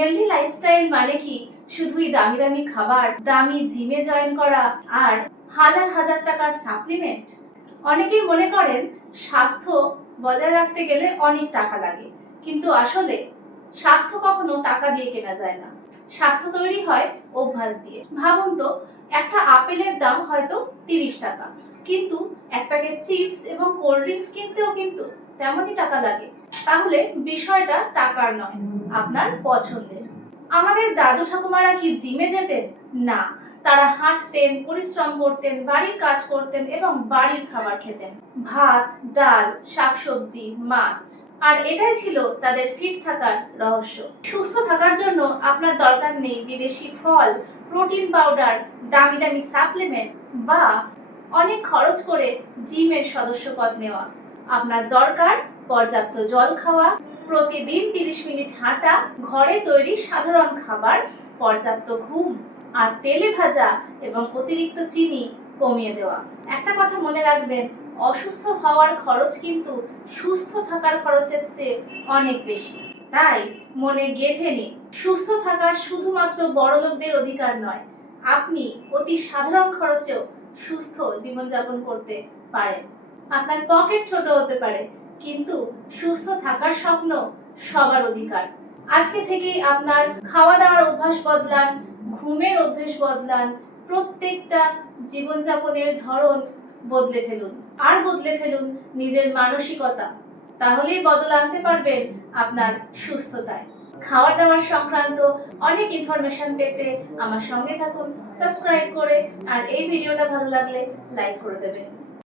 Healthy lifestyle মানে কি শুধুই দামি দামি খাবার, দামি জিমে জয়েন করা আর হাজার হাজার টাকার সাপ্লিমেন্ট? অনেকেই মনে করেন স্বাস্থ্য বজায় রাখতে গেলে অনেক টাকা লাগে, কিন্তু আসলে স্বাস্থ্য কখনো টাকা দিয়ে কেনা যায় না। স্বাস্থ্য তৈরি হয় অভ্যাস দিয়ে। ভাবুন তো, একটা আপেলের দাম হয়তো 30 টাকা, কিন্তু এক প্যাকেট চিপস এবং কোল্ড ড্রিঙ্কস কিনতেও কিন্তু তেমনই টাকা লাগে। তাহলে বিষয়টা টাকার নয়, আপনার পছন্দের। আমাদের দাদু ঠাকুমারা কি জিমে যেতেন? না, তারা হাঁটতেন, পরিশ্রম করতেন, বাড়ির কাজ করতেন এবং বাড়ির খাবার খেতেন। ভাত, ডাল, শাকসবজি, মাছ। আর এটাই ছিল তাদের ফিট থাকার রহস্য। সুস্থ থাকার জন্য আপনার দরকার নেই বিদেশি ফল, প্রোটিন পাউডার, দামি দামি সাপ্লিমেন্ট বা অনেক খরচ করে জিমের সদস্যপদ নেওয়া। আপনার দরকার পর্যাপ্ত জল খাওয়া, প্রতিদিন 30 মিনিট হাঁটা, ঘরে তৈরি সাধারণ খাবার, পর্যাপ্ত ঘুম আর তেলে ভাজা এবং অতিরিক্ত চিনি কমিয়ে দেওয়া। একটা কথা মনে রাখবেন, অসুস্থ হওয়ার খরচ কিন্তু সুস্থ থাকার খরচের চেয়ে অনেক বেশি। তাই মনে গেঁথে নিন, সুস্থ থাকা শুধুমাত্র বড়লোকদের অধিকার নয়। আপনি অতি সাধারণ খরচেও সুস্থ জীবনযাপন করতে পারেন। আপনার পকেট ছোট হতে পারে, কিন্তু সুস্থ থাকার স্বপ্ন সবার অধিকার। আজকে থেকেই আপনার খাওয়া দাওয়ার অভ্যাস বদলান, ঘুমের অভ্যাস বদলান, প্রত্যেকটা জীবনযাপনের ধরন বদলে ফেলুন। আর বদলে ফেলুন নিজের মানসিকতা। তাহলেই বদল আনতে পারবেন আপনার সুস্থতায়। খাওয়ার দাওয়ার সংক্রান্ত অনেক ইনফরমেশন পেতে আমার সঙ্গে থাকুন সাবস্ক্রাইব করে, আর এই ভিডিওটা ভালো লাগলে লাইক করে দেবেন।